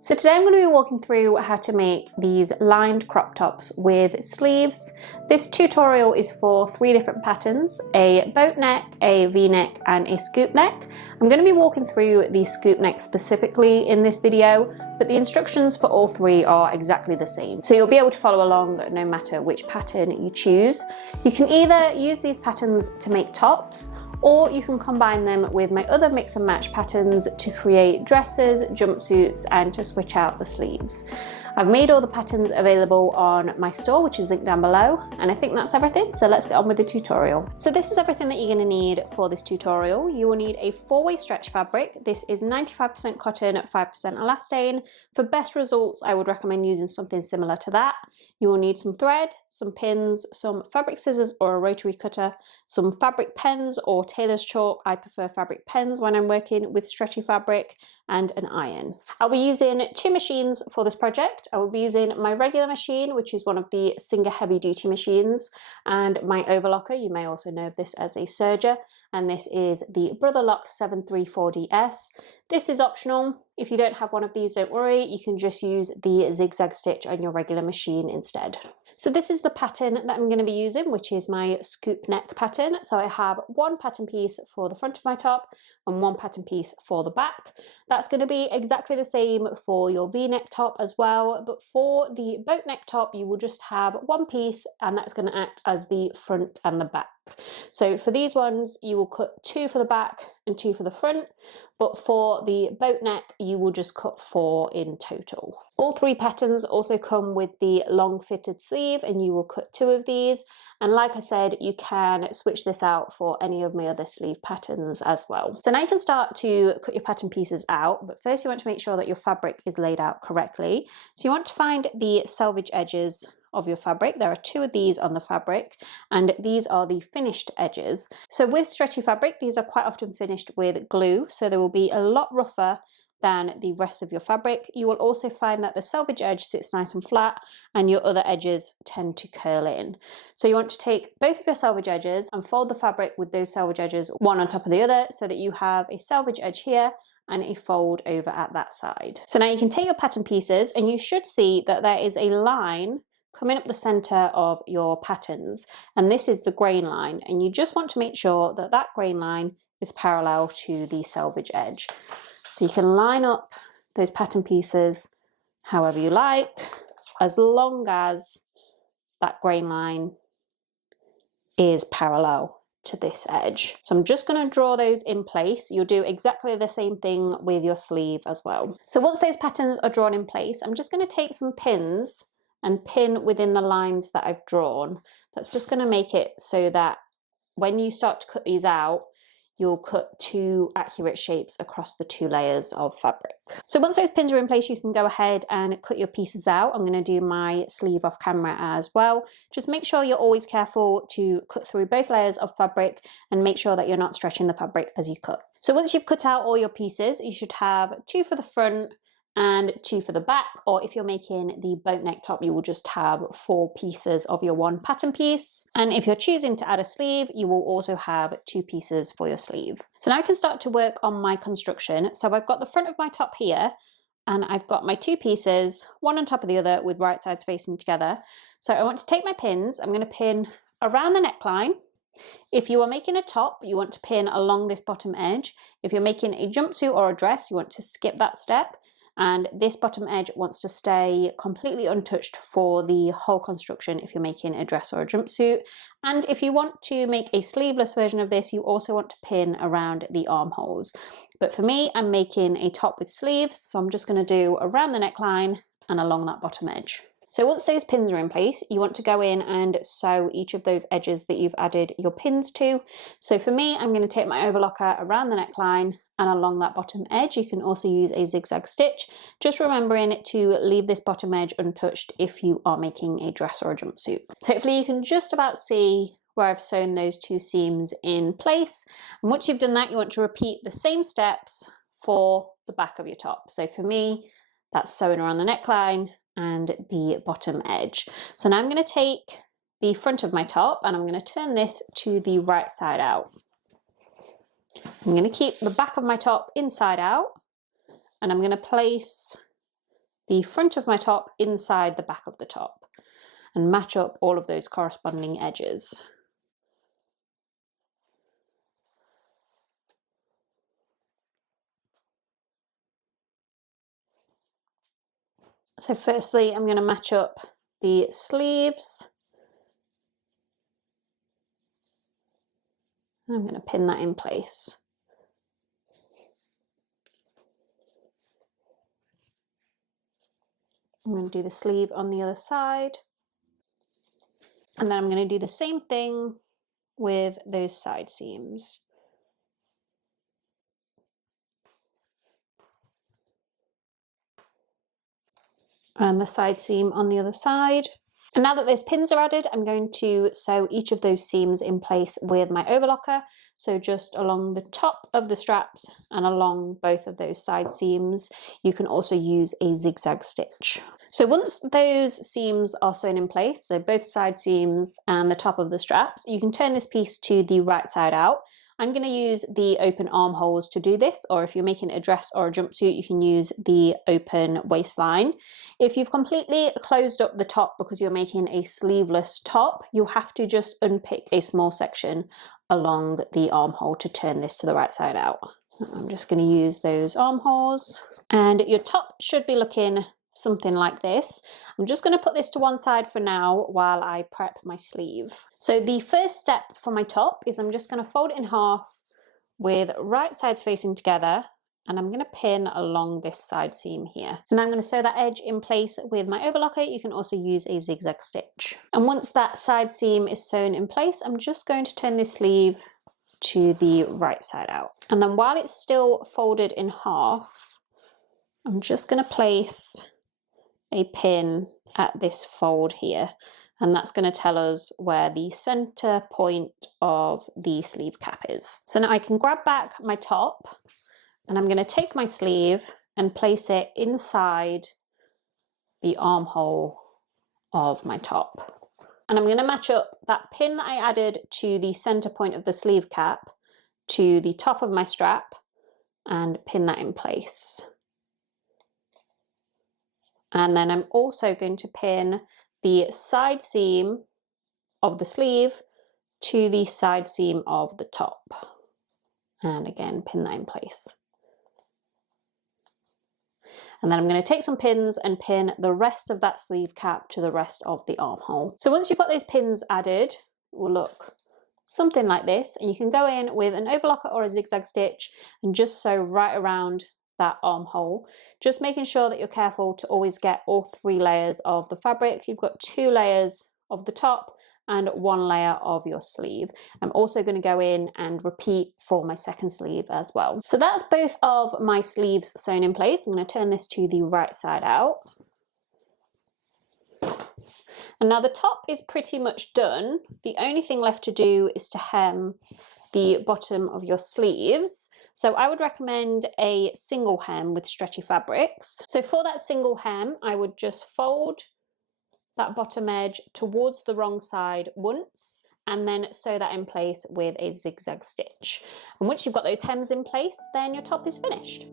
So today I'm going to be walking through how to make these lined crop tops with sleeves. This tutorial is for 3 different patterns: a boat neck, a V-neck and a scoop neck. I'm going to be walking through the scoop neck specifically in this video, but the instructions for all 3 are exactly the same. So you'll be able to follow along no matter which pattern you choose. You can either use these patterns to make tops, or you can combine them with my other mix and match patterns to create dresses, jumpsuits, and to switch out the sleeves. I've made all the patterns available on my store, which is linked down below, and I think that's everything, so let's get on with the tutorial. So this is everything that you're going to need for this tutorial. You will need a 4-way stretch fabric. This is 95% cotton, 5% elastane. For best results, I would recommend using something similar to that. You will need some thread, some pins, some fabric scissors or a rotary cutter, some fabric pens or tailor's chalk. I prefer fabric pens when I'm working with stretchy fabric, and an iron. I'll be using 2 machines for this project. I will be using my regular machine, which is one of the Singer heavy duty machines, and my overlocker. You may also know of this as a serger, and this is the Brotherlock 734DS. This is optional. If you don't have one of these, don't worry, you can just use the zigzag stitch on your regular machine instead. So this is the pattern that I'm going to be using, which is my scoop neck pattern. So I have 1 pattern piece for the front of my top and 1 pattern piece for the back. That's going to be exactly the same for your V-neck top as well, but for the boat neck top you will just have 1 piece, and that's going to act as the front and the back. So for these ones you will cut 2 for the back and 2 for the front, but for the boat neck you will just cut 4 in total. All 3 patterns also come with the long fitted sleeve, and you will cut 2 of these, and like I said, you can switch this out for any of my other sleeve patterns as well. So now you can start to cut your pattern pieces out, but first you want to make sure that your fabric is laid out correctly. So you want to find the selvage edges of your fabric. There are 2 of these on the fabric, and these are the finished edges. So with stretchy fabric, these are quite often finished with glue, so they will be a lot rougher than the rest of your fabric. You will also find that the selvage edge sits nice and flat, and your other edges tend to curl in. So you want to take both of your selvage edges and fold the fabric with those selvage edges one on top of the other, so that you have a selvage edge here and a fold over at that side. So now you can take your pattern pieces, and you should see that there is a line coming up the center of your patterns, and this is the grain line, and you just want to make sure that that grain line is parallel to the selvage edge. So you can line up those pattern pieces however you like, as long as that grain line is parallel to this edge. So I'm just going to draw those in place. You'll do exactly the same thing with your sleeve as well. So once those patterns are drawn in place, I'm just going to take some pins and pin within the lines that I've drawn. That's just going to make it so that when you start to cut these out, you'll cut 2 accurate shapes across the 2 layers of fabric. So once those pins are in place, you can go ahead and cut your pieces out. I'm going to do my sleeve off camera as well. Just make sure you're always careful to cut through both layers of fabric, and make sure that you're not stretching the fabric as you cut. So once you've cut out all your pieces, you should have 2 for the front and 2 for the back, or if you're making the boat neck top, you will just have 4 pieces of your 1 pattern piece. And if you're choosing to add a sleeve, you will also have 2 pieces for your sleeve. So now I can start to work on my construction. So I've got the front of my top here, and I've got my 2 pieces, one on top of the other with right sides facing together. So I want to take my pins, I'm going to pin around the neckline. If you are making a top, you want to pin along this bottom edge. If you're making a jumpsuit or a dress, you want to skip that step, and this bottom edge wants to stay completely untouched for the whole construction if you're making a dress or a jumpsuit. And if you want to make a sleeveless version of this, you also want to pin around the armholes. But for me, I'm making a top with sleeves, so I'm just going to do around the neckline and along that bottom edge. So once those pins are in place, you want to go in and sew each of those edges that you've added your pins to. So for me, I'm going to take my overlocker around the neckline and along that bottom edge. You can also use a zigzag stitch, just remembering to leave this bottom edge untouched if you are making a dress or a jumpsuit. So hopefully you can just about see where I've sewn those 2 seams in place. And once you've done that, you want to repeat the same steps for the back of your top. So for me, that's sewing around the neckline and the bottom edge. So now I'm going to take the front of my top and I'm going to turn this to the right side out. I'm going to keep the back of my top inside out, and I'm going to place the front of my top inside the back of the top and match up all of those corresponding edges. So firstly, I'm going to match up the sleeves. I'm going to pin that in place. I'm going to do the sleeve on the other side. And then I'm going to do the same thing with those side seams. And the side seam on the other side. And now that those pins are added, I'm going to sew each of those seams in place with my overlocker. So just along the top of the straps and along both of those side seams. You can also use a zigzag stitch. So once those seams are sewn in place, so both side seams and the top of the straps, you can turn this piece to the right side out. I'm going to use the open armholes to do this, or if you're making a dress or a jumpsuit, you can use the open waistline. If you've completely closed up the top because you're making a sleeveless top, you'll have to just unpick a small section along the armhole to turn this to the right side out. I'm just going to use those armholes, and your top should be looking something like this. I'm just going to put this to one side for now while I prep my sleeve. So the first step for my top is I'm just going to fold it in half with right sides facing together, and I'm going to pin along this side seam here. And I'm going to sew that edge in place with my overlocker. You can also use a zigzag stitch. And once that side seam is sewn in place, I'm just going to turn this sleeve to the right side out. And then while it's still folded in half, I'm just going to place a pin at this fold here, and that's going to tell us where the center point of the sleeve cap is. So now I can grab back my top, and I'm going to take my sleeve and place it inside the armhole of my top. And I'm going to match up that pin that I added to the center point of the sleeve cap to the top of my strap and pin that in place. And then I'm also going to pin the side seam of the sleeve to the side seam of the top. And again, pin that in place. And then I'm going to take some pins and pin the rest of that sleeve cap to the rest of the armhole. So once you've got those pins added, it will look something like this. And you can go in with an overlocker or a zigzag stitch and just sew right around that armhole, just making sure that you're careful to always get all 3 layers of the fabric. You've got 2 layers of the top and 1 layer of your sleeve. I'm also going to go in and repeat for my second sleeve as well. So that's both of my sleeves sewn in place. I'm going to turn this to the right side out. And now the top is pretty much done. The only thing left to do is to hem the bottom of your sleeves. So I would recommend a single hem with stretchy fabrics. So for that single hem, I would just fold that bottom edge towards the wrong side once, and then sew that in place with a zigzag stitch. And once you've got those hems in place, then your top is finished.